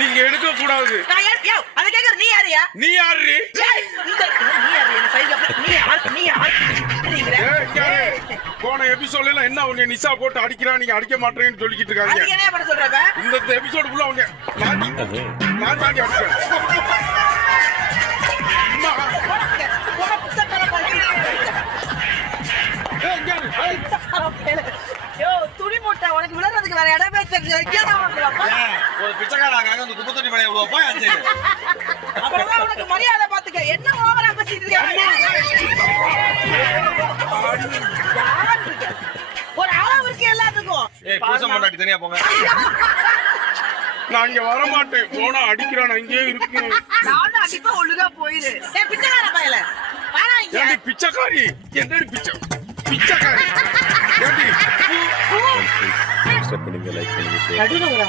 நீங்க எடுக்க கூடாது. நான் ஏன் யோவ் அத கேக்குற நீ யாரியா? நீ யாரு? நீ யாரு என்ன சைடுல நீ யாரு? போன எபிசோட்ல என்ன உன்னை நிசா போட்டு அடிக்கிறா நீங்க அடிக்க மாட்டேன்னு சொல்லிக்கிட்டு இருக்காங்க. அது என்ன பண்ண சொல்றப்ப? இந்த எபிசோட் ஃபுல்லா உன்னை நான் தாண்டி அடிப்பேன். போன புத்தகர பாரு. யோ துணி மூட்டை உனக்கு விளையாடுறதுக்கு வேற இடமே தெரியல. எங்கடா வரப்பா? ஒரு பிச்சைக்காரங்க அந்த குப்பை தொட்டி மேலே விடுவா போய் அஞ்சு. அப்புறமா உனக்கு மரியாதை பாத்துக்க. என்ன ஓவரா பேசிட்டு இருக்க? ஒரு அளவு இருக்கு எல்லாத்துக்கும். ஏய் பூசம் பண்ணாட்டி தனியா போங்க. நான் இங்க வர மாட்டேன். போனா அடிக்கிறான் நான் இங்கே இருக்கேன். நானும் அடிப்பா ஒழுங்கா போயிரு. ஏய் பிச்சைக்கார பயல. வாடா இங்க. ஏண்டி பிச்சைக்காரி? என்னடி பிச்சைக்காரி? ஏண்டி? சப்ஸ்கிரைப் பண்ணுங்க, லைக் பண்ணுங்க, ஷேர் நடுவுல ஒரு